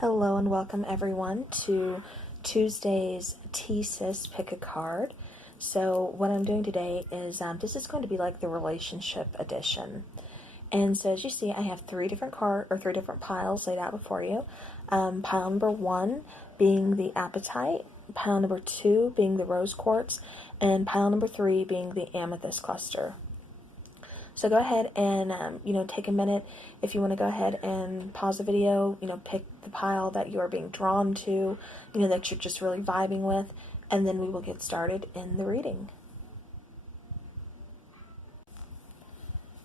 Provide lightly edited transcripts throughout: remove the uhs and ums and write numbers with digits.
Hello and welcome everyone to Tuesday's T-Sis Pick a Card. So what I'm doing today is this is going to be like the relationship edition. And so as you see, I have three different piles laid out before you. Pile number 1 being the apatite, pile number 2 being the rose quartz, and pile number 3 being the amethyst cluster. So go ahead and, take a minute if you want to go ahead and pause the video, pick the pile that you are being drawn to, that you're just really vibing with, and then we will get started in the reading.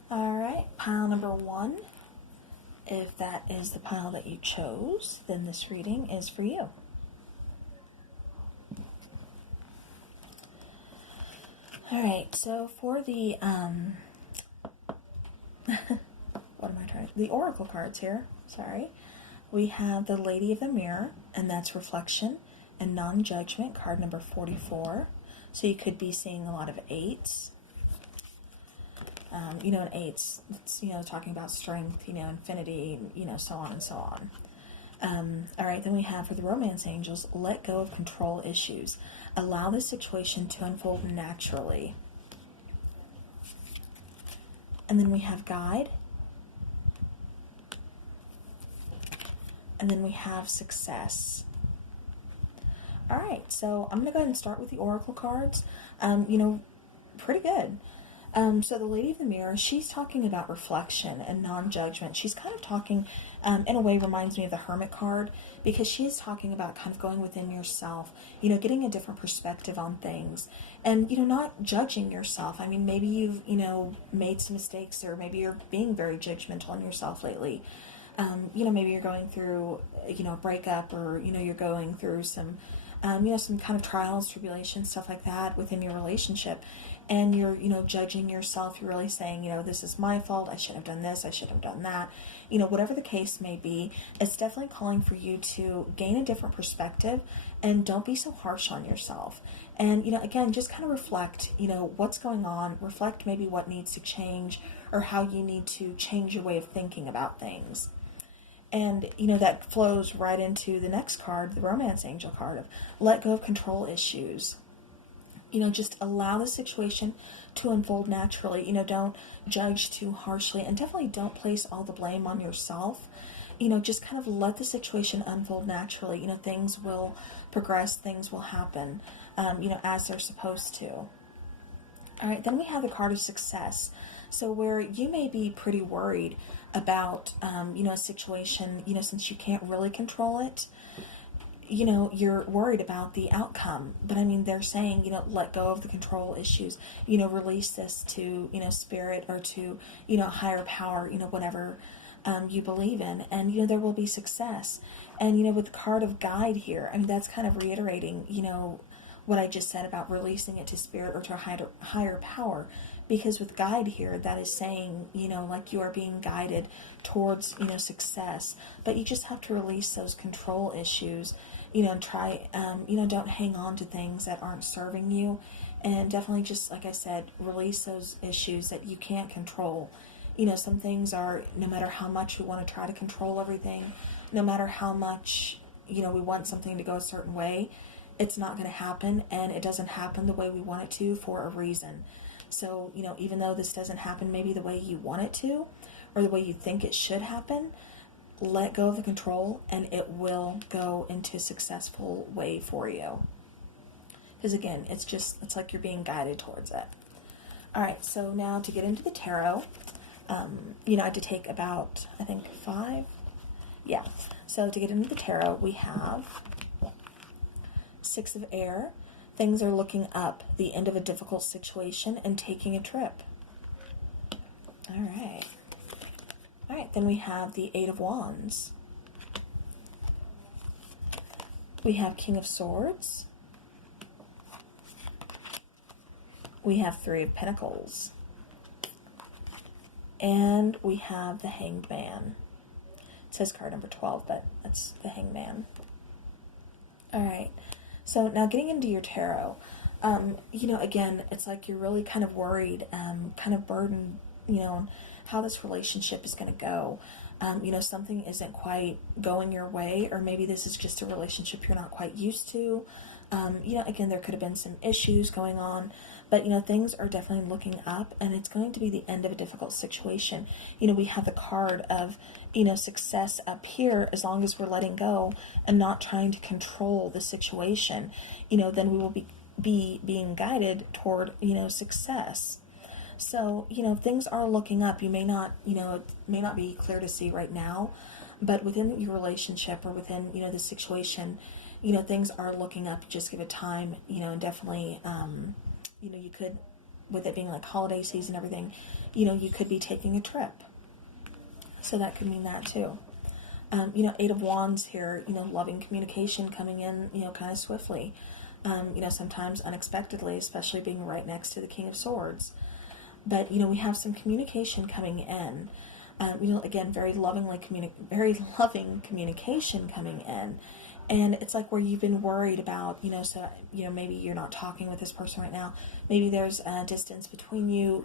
All right, pile number 1. If that is the pile that you chose, then this reading is for you. All right, so for the, the oracle cards here, sorry. We have the Lady of the Mirror, and that's reflection and non-judgment, card number 44. So you could be seeing a lot of 8s. An 8s, it's, talking about strength, infinity, so on and so on. All right, then we have for the romance angels, let go of control issues. Allow the situation to unfold naturally. And then we have guide. And then we have success. All right, so I'm going to go ahead and start with the oracle cards. Pretty good. So the Lady of the Mirror, she's talking about reflection and non-judgment. She's kind of talking, in a way, reminds me of the Hermit card, because she is talking about kind of going within yourself, getting a different perspective on things, and, not judging yourself. I mean, maybe you've, made some mistakes, or maybe you're being very judgmental on yourself lately. Maybe you're going through, a breakup, or, you're going through some, some kind of trials, tribulations, stuff like that within your relationship. And you're, judging yourself. You're really saying, this is my fault. I should have done this. I should have done that. Whatever the case may be, it's definitely calling for you to gain a different perspective and don't be so harsh on yourself. And, again, just kind of reflect, what's going on. Reflect maybe what needs to change or how you need to change your way of thinking about things. And, that flows right into the next card, the romance angel card of let go of control issues. Just allow the situation to unfold naturally. Don't judge too harshly, and definitely don't place all the blame on yourself. Just kind of let the situation unfold naturally. Things will progress, things will happen, as they're supposed to. All right, then we have the card of success. So where you may be pretty worried about, a situation, since you can't really control it, you're worried about the outcome. But I mean, they're saying, let go of the control issues, release this to, spirit, or to, higher power, whatever you believe in, and, there will be success. And, with the card of guide here, I mean, that's kind of reiterating, what I just said about releasing it to spirit or to a higher power. Because with guide here, that is saying, like you are being guided towards, success. But you just have to release those control issues, and try, don't hang on to things that aren't serving you. And definitely just, like I said, release those issues that you can't control. Some things are, no matter how much we want to try to control everything, no matter how much, we want something to go a certain way, it's not going to happen, and it doesn't happen the way we want it to for a reason. So, even though this doesn't happen maybe the way you want it to, or the way you think it should happen, let go of the control, and it will go into a successful way for you. Because again, it's like you're being guided towards it. All right, so now to get into the tarot, I had to take about, I think, 5. Yeah, so to get into the tarot, we have 6 of air. Things are looking up, the end of a difficult situation, and taking a trip. All right. All right, then we have the 8 of Wands. We have King of Swords. We have 3 of Pentacles. And we have the Hanged Man. It says card number 12, but that's the Hanged Man. All right. So now getting into your tarot, again, it's like you're really kind of worried, kind of burdened, on how this relationship is going to go. Something isn't quite going your way, or maybe this is just a relationship you're not quite used to. Again, there could have been some issues going on, but, things are definitely looking up, and it's going to be the end of a difficult situation. We have the card of, success up here. As long as we're letting go and not trying to control the situation, then we will be being guided toward, success. So, things are looking up. You may not, it may not be clear to see right now, but within your relationship or within, the situation, things are looking up. Just give it time, and definitely, you could, with it being like holiday season, everything, you could be taking a trip. So that could mean that too. Eight of Wands here, loving communication coming in, kind of swiftly, sometimes unexpectedly, especially being right next to the King of Swords. But, we have some communication coming in. Again, very loving communication coming in. And it's like where you've been worried about, maybe you're not talking with this person right now. Maybe there's a distance between you,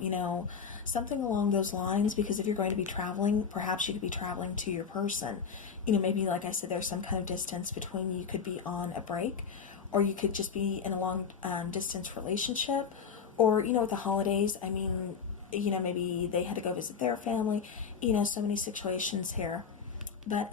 something along those lines. Because if you're going to be traveling, perhaps you could be traveling to your person. Maybe, like I said, there's some kind of distance between you. You could be on a break, or you could just be in a long distance relationship. Or, with the holidays, maybe they had to go visit their family, so many situations here. But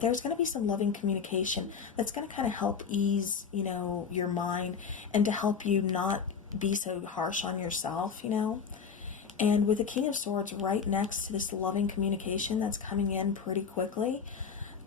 there's going to be some loving communication that's going to kind of help ease, your mind, and to help you not be so harsh on yourself, And with the King of Swords right next to this loving communication that's coming in pretty quickly,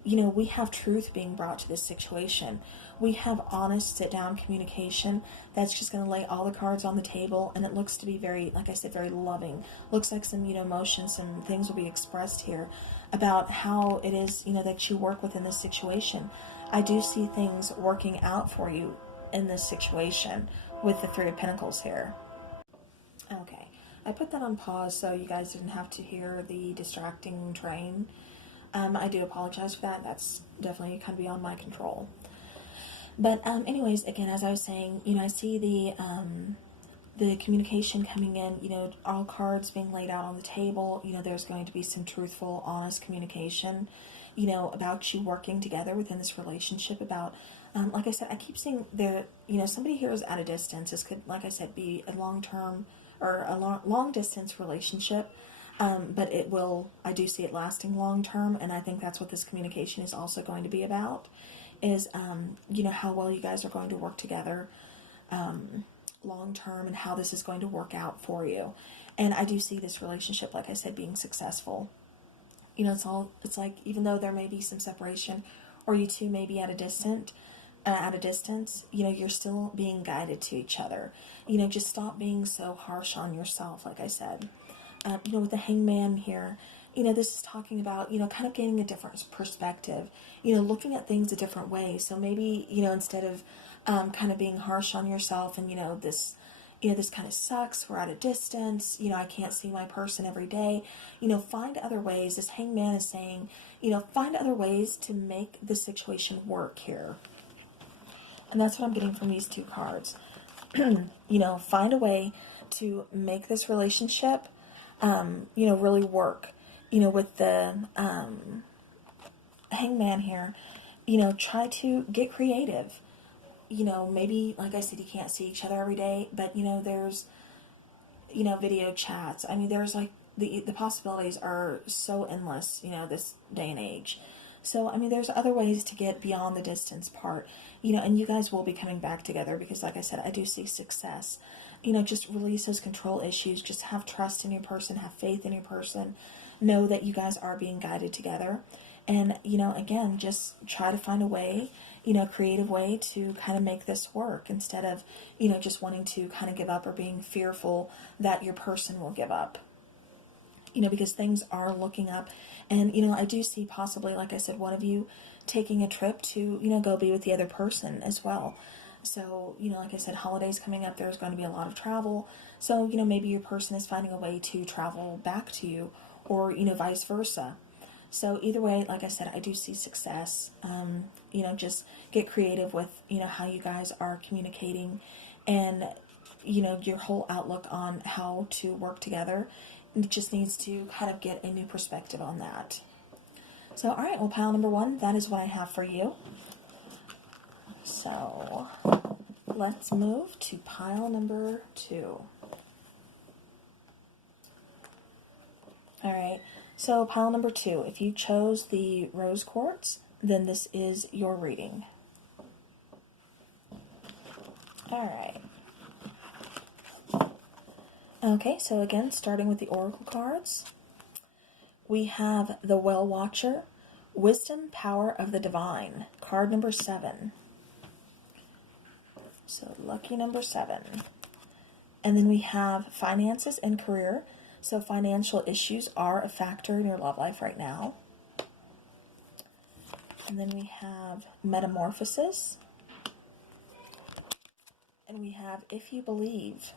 we have truth being brought to this situation. We have honest sit-down communication that's just going to lay all the cards on the table, and it looks to be very, like I said, very loving. Looks like some, emotions and things will be expressed here about how it is, that you work within this situation. I do see things working out for you in this situation with the Three of Pentacles here. Okay, I put that on pause so you guys didn't have to hear the distracting train. I do apologize for that. That's definitely kind of beyond my control. But anyways, again, as I was saying, I see the communication coming in, all cards being laid out on the table. There's going to be some truthful, honest communication, about you working together within this relationship. About, like I said, I keep seeing somebody here is at a distance. This could, like I said, be a long-term or a long distance relationship. But I do see it lasting long term, and I think that's what this communication is also going to be about, is, how well you guys are going to work together long term, and how this is going to work out for you. And I do see this relationship, like I said, being successful. It's like, even though there may be some separation, or you two may be at a distance, you're still being guided to each other. Just stop being so harsh on yourself, like I said. With the Hangman here, this is talking about, kind of gaining a different perspective, looking at things a different way. So maybe, instead of kind of being harsh on yourself and, this kind of sucks, we're at a distance, I can't see my person every day, find other ways. This Hangman is saying, find other ways to make the situation work here. And that's what I'm getting from these two cards. Find a way to make this relationship really work, with the Hangman here, try to get creative. Maybe, like I said, you can't see each other every day, but, there's, video chats. There's like, the possibilities are so endless, this day and age. So, there's other ways to get beyond the distance part, and you guys will be coming back together because, like I said, I do see success. Just release those control issues. Just have trust in your person. Have faith in your person. Know that you guys are being guided together. And, again, just try to find a way, creative way to kind of make this work instead of, just wanting to kind of give up or being fearful that your person will give up. Because things are looking up. And, I do see possibly, like I said, one of you taking a trip to, go be with the other person as well. So, like I said, holidays coming up, there's going to be a lot of travel. So, maybe your person is finding a way to travel back to you, or, vice versa. So either way, like I said, I do see success. Just get creative with, how you guys are communicating and, your whole outlook on how to work together. It just needs to kind of get a new perspective on that. So, all right, well, pile number 1, that is what I have for you. So, let's move to pile number 2. All right, so pile number 2, if you chose the rose quartz, then this is your reading. All right. Okay, so again, starting with the oracle cards, we have the Well Watcher, Wisdom, Power of the Divine, card number 7. So lucky number 7. And then we have finances and career. So financial issues are a factor in your love life right now. And then we have metamorphosis. And we have if you believe.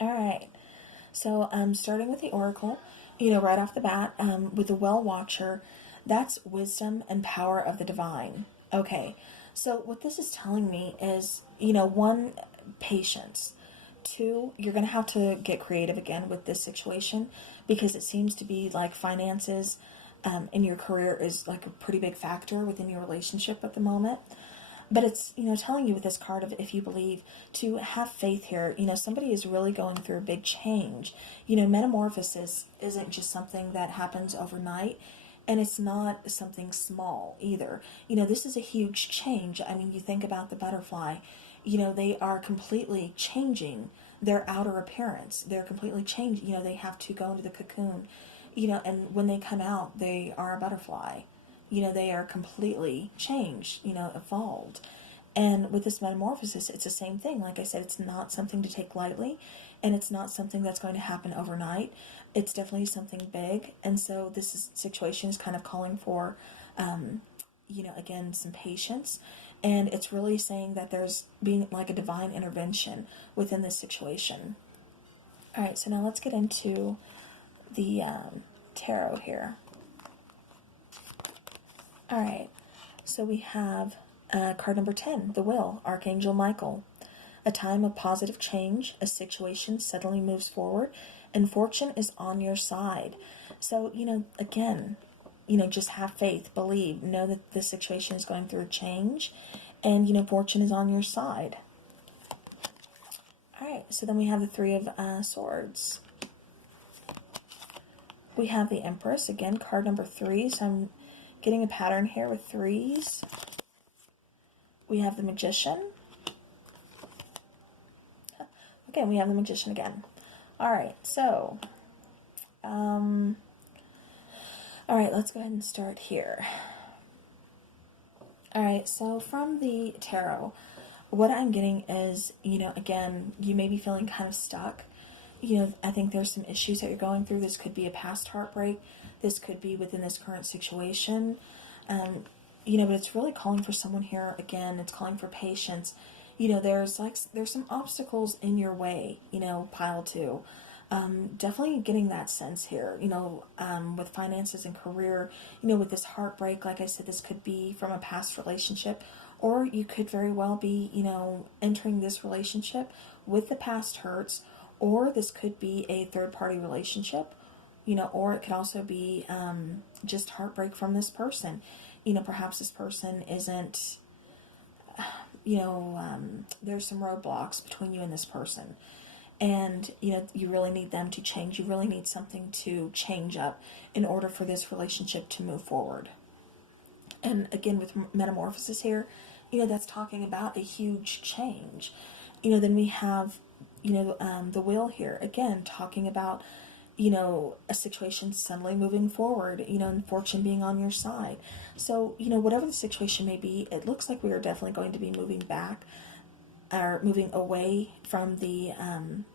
All right. So starting with the oracle, right off the bat, with the Well Watcher, that's wisdom and power of the divine. Okay. So what this is telling me is, 1, patience. 2, you're going to have to get creative again with this situation, because it seems to be like finances in your career is like a pretty big factor within your relationship at the moment. But it's, telling you with this card of if you believe, to have faith here. Somebody is really going through a big change. Metamorphosis isn't just something that happens overnight. And it's not something small either. This is a huge change. I mean, you think about the butterfly. They are completely changing their outer appearance. They're completely changed. They have to go into the cocoon. And when they come out, they are a butterfly. They are completely changed, evolved. And with this metamorphosis, it's the same thing. Like I said, it's not something to take lightly, and it's not something that's going to happen overnight. It's definitely something big. And so situation is kind of calling for, again, some patience. And it's really saying that there's being like a divine intervention within this situation. All right, so now let's get into the tarot here. All right, so we have card number 10, the Will, Archangel Michael. A time of positive change, a situation suddenly moves forward, and fortune is on your side. So, again, just have faith, believe, know that the situation is going through a change, and, fortune is on your side. All right, so then we have the 3 of Swords. We have the Empress, again, card number 3, so I'm getting a pattern here with 3s. We have the Magician. Okay, we have the Magician again. All right, so, all right, let's go ahead and start here. All right, so from the tarot, what I'm getting is, again, you may be feeling kind of stuck. I think there's some issues that you're going through. This could be a past heartbreak. This could be within this current situation. But it's really calling for someone here. Again, it's calling for patience. There's some obstacles in your way, pile 2. Definitely getting that sense here, with finances and career, with this heartbreak. Like I said, this could be from a past relationship, or you could very well be, entering this relationship with the past hurts, or this could be a third-party relationship, or it could also be just heartbreak from this person. Perhaps this person isn't, there's some roadblocks between you and this person. And, you really need them to change. You really need something to change up in order for this relationship to move forward. And again, with metamorphosis here, that's talking about a huge change. Then we have, the Wheel here, again, talking about, a situation suddenly moving forward, and fortune being on your side. So, whatever the situation may be, it looks like we are definitely going to be moving back, or moving away from the,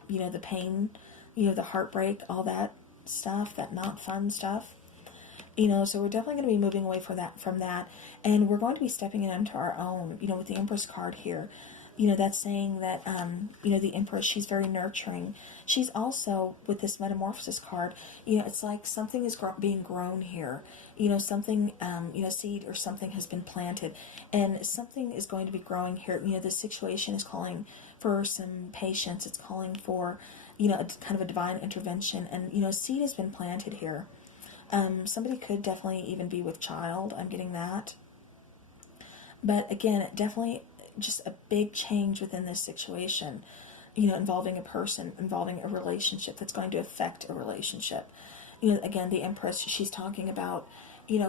the pain, the heartbreak, all that stuff, that not fun stuff. So we're definitely going to be moving away from that, and we're going to be stepping into our own, with the Empress card here. That's saying that, the Empress, she's very nurturing. She's also, with this Metamorphosis card, it's like something is being grown here. Something, seed or something has been planted, and something is going to be growing here. This situation is calling for some patience. It's calling for, kind of a divine intervention, and, seed has been planted here. Somebody could definitely even be with child. I'm getting that. But again, definitely just a big change within this situation, involving a person, involving a relationship that's going to affect a relationship. Again, the Empress, she's talking about,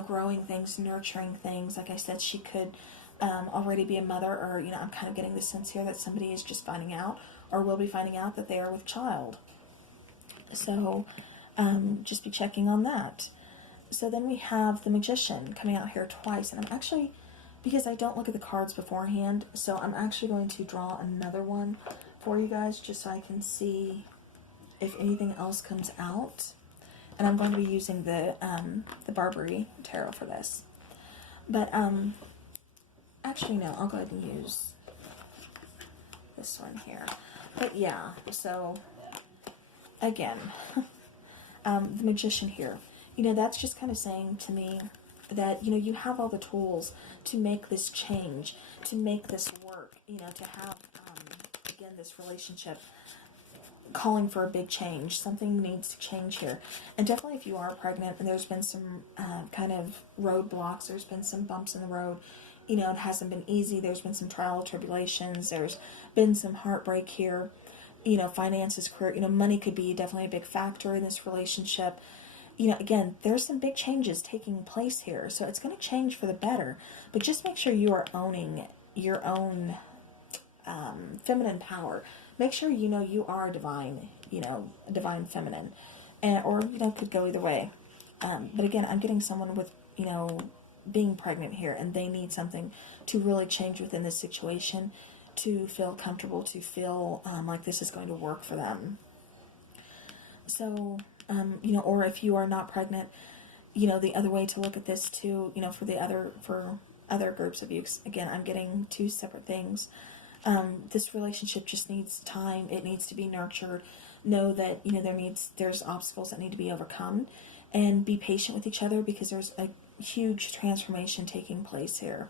growing things, nurturing things. Like I said, she could already be a mother, or, I'm kind of getting the sense here that somebody is just finding out or will be finding out that they are with child. So just be checking on that. So then we have the Magician coming out here twice, and I'm actually, because I don't look at the cards beforehand, so I'm actually going to draw another one for you guys just so I can see if anything else comes out. And I'm going to be using the Barbary Tarot for this. But actually no, I'll go ahead and use this one here. But yeah, so again, the Magician here, that's just kind of saying to me that, you have all the tools to make this change, to make this work, to have, again, this relationship calling for a big change. Something needs to change here. And definitely if you are pregnant and there's been some kind of roadblocks, there's been some bumps in the road, it hasn't been easy, there's been some trial tribulations, there's been some heartbreak here, finances, career, money could be definitely a big factor in this relationship. Again, there's some big changes taking place here, so it's going to change for the better, but just make sure you are owning your own feminine power. Make sure you are divine, divine feminine, or could go either way. But again, I'm getting someone with being pregnant here, and they need something to really change within this situation to feel comfortable, to feel like this is going to work for them. So, or if you are not pregnant, the other way to look at this too, for other groups of you, again, I'm getting two separate things. This relationship just needs time. It needs to be nurtured. Know that, there's obstacles that need to be overcome, and be patient with each other, because there's a huge transformation taking place here.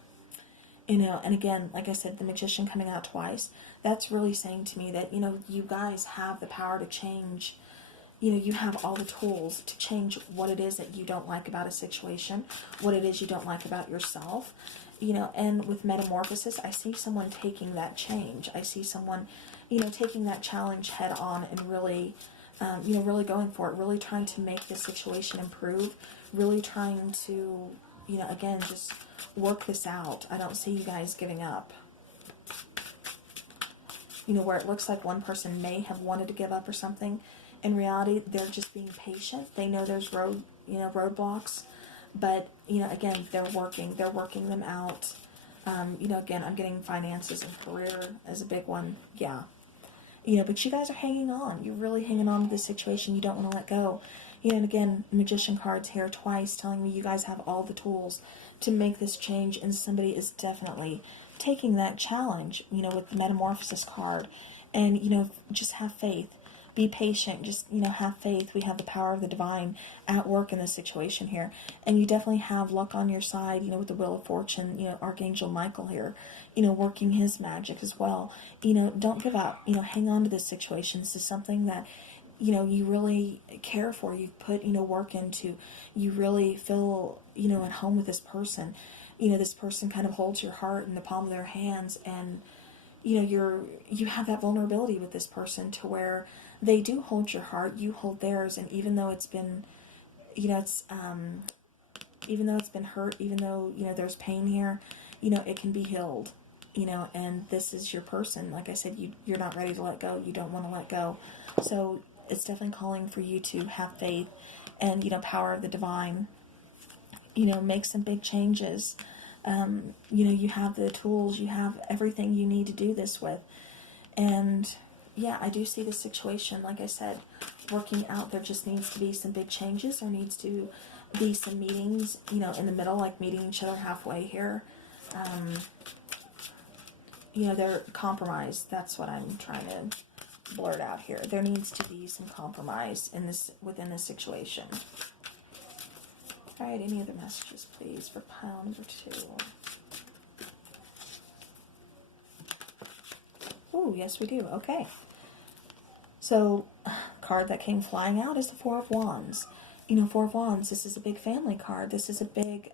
And again, like I said, the Magician coming out twice, that's really saying to me that, you guys have the power to change. You have all the tools to change what it is that you don't like about a situation, what it is you don't like about yourself. And with Metamorphosis, I see someone taking that change. I see someone, taking that challenge head on and really, really going for it, really trying to make the situation improve, really trying to, again, just work this out. I don't see you guys giving up. Where it looks like one person may have wanted to give up or something, in reality, they're just being patient. They know there's roadblocks, but, again, they're working them out. Again, I'm getting finances and career as a big one. Yeah. But you guys are hanging on. You're really hanging on to this situation. You don't want to let go. And again, Magician cards here twice telling me you guys have all the tools to make this change, and somebody is definitely taking that challenge, with the Metamorphosis card. And, just have faith. Be patient. Just, have faith. We have the power of the divine at work in this situation here. And you definitely have luck on your side, with the Wheel of Fortune, Archangel Michael here, working his magic as well. Don't give up. Hang on to this situation. This is something that, you really care for. You put, work into. You really feel, at home with this person. This person kind of holds your heart in the palm of their hands, and, you have that vulnerability with this person to where they do hold your heart, you hold theirs, and even though it's been, even though it's been hurt, even though, there's pain here, it can be healed, and this is your person. Like I said, you're not ready to let go. You don't want to let go. So it's definitely calling for you to have faith and, power of the divine, make some big changes. You have the tools, you have everything you need to do this with. And yeah, I do see the situation, like I said, working out. There just needs to be some big changes. There needs to be some meetings, in the middle, like meeting each other halfway here. They're compromised. That's what I'm trying to blurt out here. There needs to be some compromise within this situation. All right, any other messages, please, for pile number 2? Oh, yes, we do. Okay. So, card that came flying out is the Four of Wands. Four of Wands, this is a big family card. This is a big,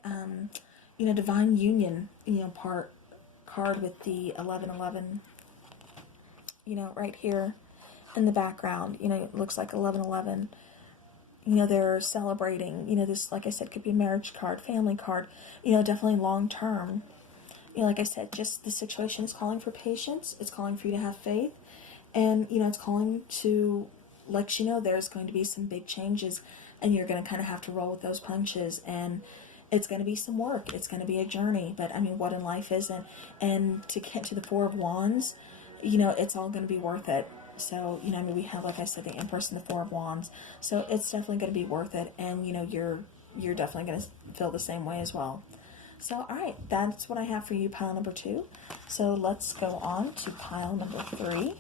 divine union, card with the 1111, right here in the background. It looks like 1111. They're celebrating. This, like I said, could be a marriage card, family card, definitely long term. Like I said, just the situation is calling for patience. It's calling for you to have faith. And, it's calling to let you know there's going to be some big changes and you're going to kind of have to roll with those punches. And it's going to be some work. It's going to be a journey. But, I mean, what in life isn't? And to get to the Four of Wands, it's all going to be worth it. So, we have, like I said, the Empress and the Four of Wands. So it's definitely going to be worth it. And, you're definitely going to feel the same way as well. So, all right, that's what I have for you, pile number 2. So let's go on to pile number 3.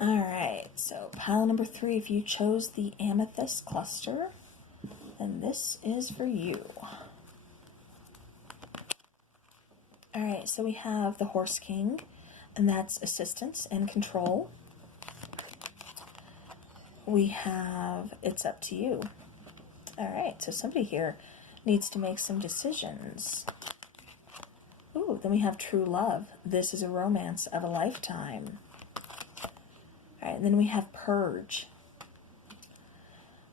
All right, so pile number 3, if you chose the Amethyst cluster, then this is for you. All right, so we have the Horse King, and that's assistance and control. We have It's Up to You. All right, so somebody here needs to make some decisions. Ooh, then we have True Love. This is a romance of a lifetime. All right, and then we have Purge.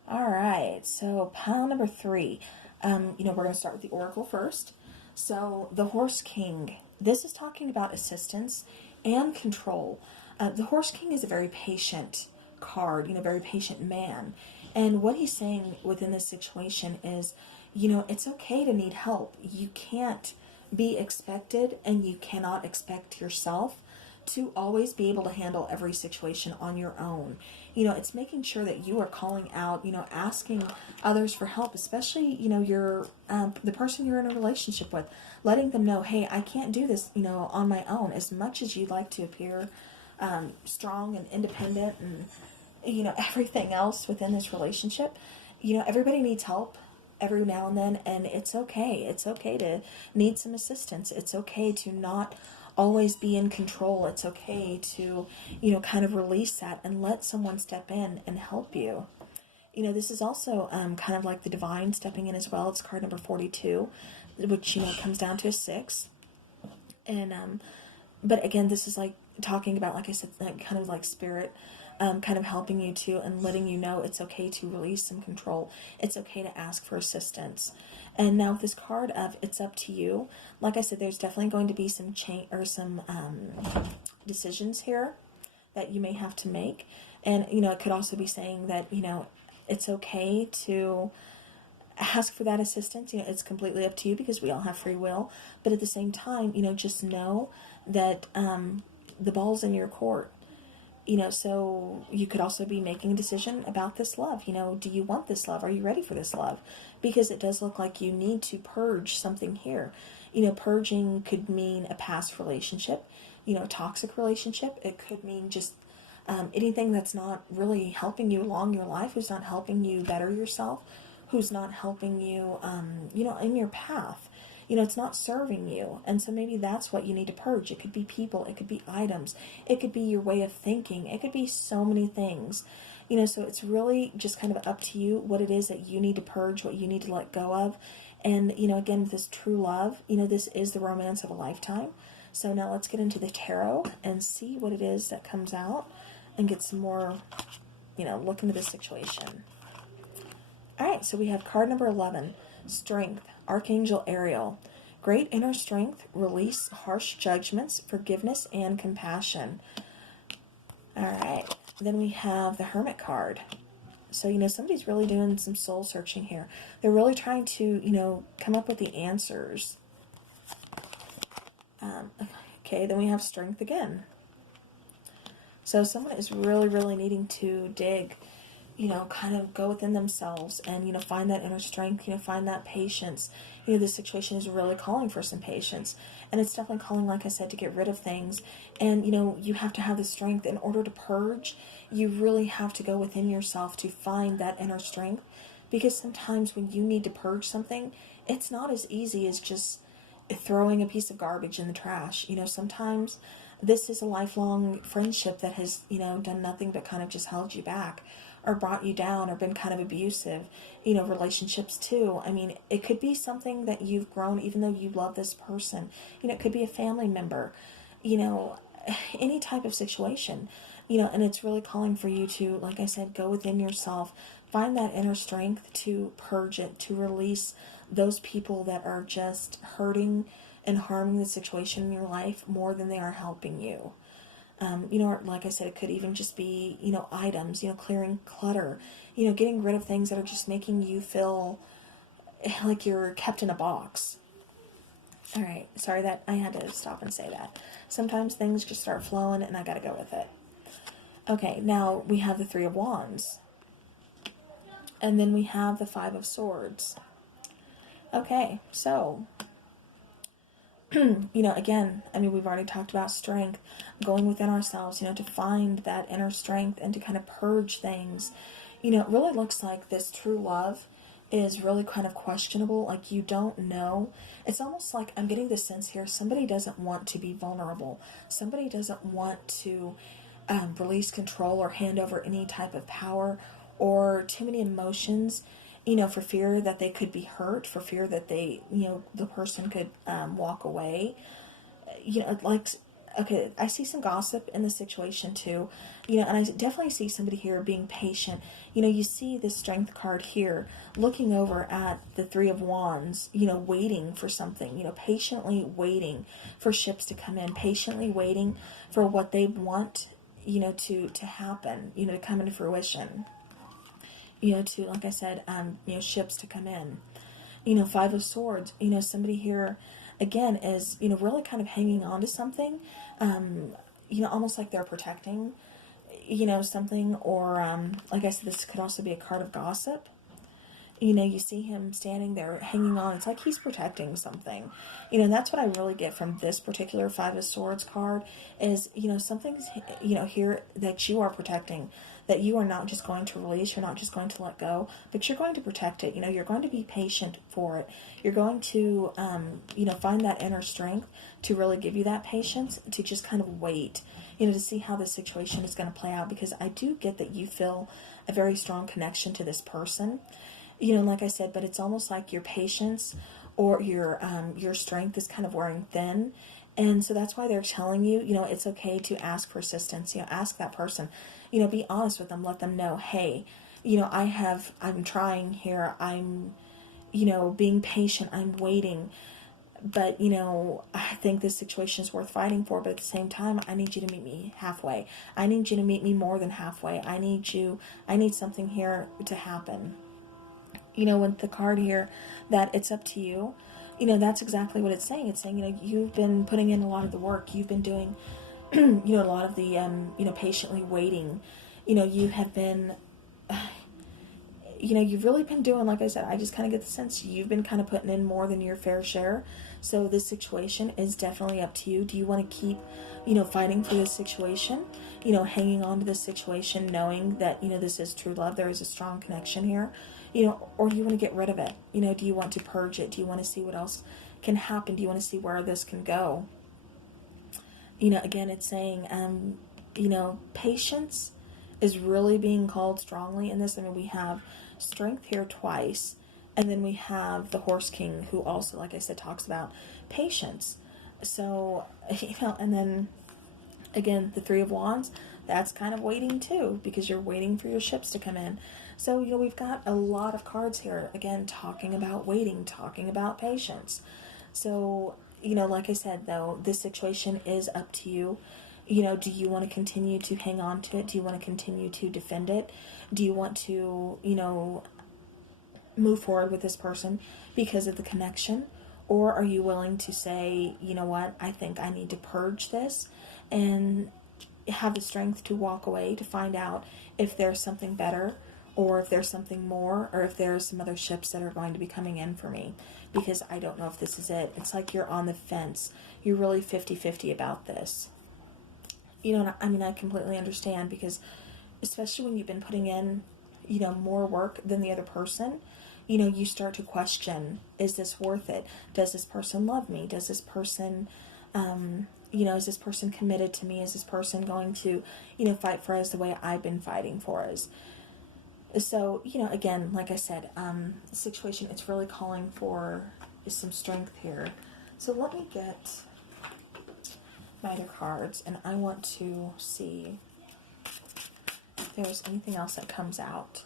All right, so pile number 3. We're going to start with the Oracle first. So the Horse King, this is talking about assistance and control. The Horse King is a very patient card, very patient man. And what he's saying within this situation is, it's okay to need help. You can't be expected and you cannot expect yourself to always be able to handle every situation on your own. It's making sure that you are calling out, asking others for help, especially, your the person you're in a relationship with, letting them know, hey, I can't do this, on my own. As much as you'd like to appear strong and independent and, everything else within this relationship, everybody needs help every now and then, and it's okay. It's okay to need some assistance. It's okay to not always be in control. It's okay to, kind of release that and let someone step in and help you. This is also kind of like the divine stepping in as well. It's card number 42, which, comes down to a 6. And, but again, this is like talking about, like I said, like kind of like spirit, kind of helping you to and letting you know it's okay to release some control. It's okay to ask for assistance. And now with this card of It's Up to You, like I said, there's definitely going to be some change or some decisions here that you may have to make. And, it could also be saying that, it's okay to ask for that assistance. It's completely up to you because we all have free will. But at the same time, just know that the ball's in your court. So you could also be making a decision about this love. Do you want this love? Are you ready for this love? Because it does look like you need to purge something here. Purging could mean a past relationship, a toxic relationship. It could mean just anything that's not really helping you along your life, who's not helping you better yourself, who's not helping you, in your path. It's not serving you. And so maybe that's what you need to purge. It could be people. It could be items. It could be your way of thinking. It could be so many things. So it's really just kind of up to you what it is that you need to purge, what you need to let go of. And, again, with this true love, this is the romance of a lifetime. So now let's get into the tarot and see what it is that comes out and get some more, look into this situation. All right, so we have card number 11, Strength, Archangel Ariel. Great inner strength, release harsh judgments, forgiveness, and compassion. All right, then we have the Hermit card. So, somebody's really doing some soul searching here. They're really trying to, come up with the answers. Okay, then we have Strength again. So someone is really, really needing to dig, kind of go within themselves and, find that inner strength, find that patience. This situation is really calling for some patience. And it's definitely calling, like I said, to get rid of things. And, you have to have the strength in order to purge. You really have to go within yourself to find that inner strength. Because sometimes when you need to purge something, it's not as easy as just throwing a piece of garbage in the trash. Sometimes this is a lifelong friendship that has, done nothing but kind of just held you back or brought you down or been kind of abusive, relationships too. I mean, it could be something that you've grown, even though you love this person. It could be a family member, any type of situation, and it's really calling for you to, like I said, go within yourself, find that inner strength to purge it, to release those people that are just hurting and harming the situation in your life more than they are helping you. Or like I said, it could even just be, items, clearing clutter, getting rid of things that are just making you feel like you're kept in a box. All right, sorry that I had to stop and say that. Sometimes things just start flowing and I gotta go with it. Okay, now we have the Three of Wands. And then we have the Five of Swords. Okay, so again, I mean, we've already talked about strength, going within ourselves, to find that inner strength and to kind of purge things. It really looks like this true love is really kind of questionable. Like, you don't know. It's almost like I'm getting the sense here, somebody doesn't want to be vulnerable. Somebody doesn't want to release control or hand over any type of power or too many emotions, for fear that they could be hurt, for fear that they, the person could walk away. Okay, I see some gossip in the situation too, and I definitely see somebody here being patient. You see this Strength card here, looking over at the Three of Wands, waiting for something, patiently waiting for ships to come in, patiently waiting for what they want, to happen, to come into fruition. To, like I said, ships to come in. Five of Swords, somebody here, again, is, really kind of hanging on to something, almost like they're protecting, something, or, like I said, this could also be a card of gossip. You see him standing there hanging on. It's like he's protecting something. That's what I really get from this particular Five of Swords card is, something's, here that you are protecting, that you are not just going to release, you're not just going to let go, but you're going to protect it. You're going to be patient for it. You're going to, find that inner strength to really give you that patience, to just kind of wait, to see how this situation is going to play out, because I do get that you feel a very strong connection to this person. Like I said, but it's almost like your patience or your strength is kind of wearing thin. And so that's why they're telling you, it's okay to ask for assistance. Ask that person, be honest with them, let them know, hey, I'm trying here. I'm, being patient. I'm waiting. But, I think this situation is worth fighting for. But at the same time, I need you to meet me halfway. I need you to meet me more than halfway. I need something here to happen. With the card here, that it's up to you, that's exactly what it's saying. It's saying, you've been putting in a lot of the work. You've been doing, a lot of the, patiently waiting. You have been, you've really been doing, like I said, I just kind of get the sense you've been kind of putting in more than your fair share. So this situation is definitely up to you. Do you want to keep, fighting for this situation, hanging on to this situation, knowing that, this is true love, there is a strong connection here, or do you want to get rid of it? Do you want to purge it? Do you want to see what else can happen? Do you want to see where this can go? Again, it's saying, patience is really being called strongly in this. I mean, we have strength here twice, and then we have the Horse King, who also, like I said, talks about patience. So, and then, again, the Three of Wands, that's kind of waiting too, because you're waiting for your ships to come in. So, we've got a lot of cards here, again, talking about waiting, talking about patience. So, like I said, though, this situation is up to you. Do you want to continue to hang on to it? Do you want to continue to defend it? Do you want to, move forward with this person because of the connection? Or are you willing to say, you know what, I think I need to purge this and have the strength to walk away, to find out if there's something better, or if there's something more, or if there's some other ships that are going to be coming in for me, because I don't know if this is it. It's like you're on the fence. You're really 50-50 about this. I mean, I completely understand, because especially when you've been putting in, more work than the other person, you start to question, is this worth it? Does this person love me? Does this person, You know, is this person committed to me? Is this person going to, you know, fight for us the way I've been fighting for us? So, you know, again, like I said, the situation, it's really calling for some strength here. So let me get my other cards, and I want to see if there's anything else that comes out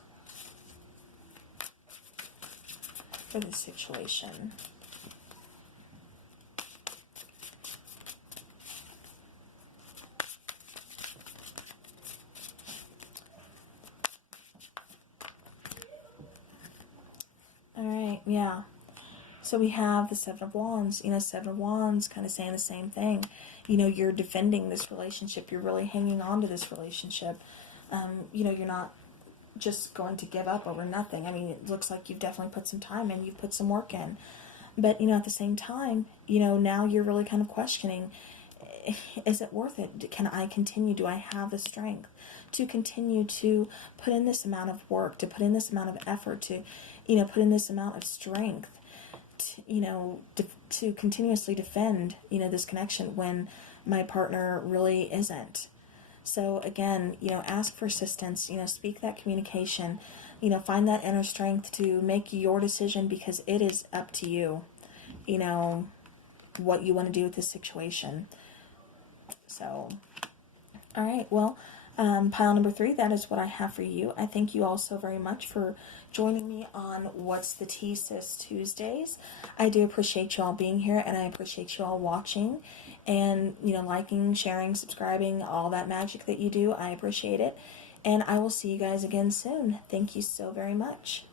for this situation. All right, yeah. So we have the Seven of Wands. You know, Seven of Wands kind of saying the same thing. You know, you're defending this relationship. You're really hanging on to this relationship. You know, you're not just going to give up over nothing. I mean, it looks like you've definitely put some time in. You've put some work in. But, you know, at the same time, you know, now you're really kind of questioning, is it worth it? Can I continue? Do I have the strength to continue to put in this amount of work, to put in this amount of effort, to, you know, put in this amount of strength, to, you know, to continuously defend, you know, this connection when my partner really isn't? So again, you know, ask for assistance, you know, speak that communication, you know, find that inner strength to make your decision, because it is up to you, you know, what you want to do with this situation. So, all right, well, pile number 3, that is what I have for you. I thank you all so very much for joining me on What's the Tea Sis Tuesdays. I do appreciate you all being here, and I appreciate you all watching and, you know, liking, sharing, subscribing, all that magic that you do. I appreciate it. And I will see you guys again soon. Thank you so very much.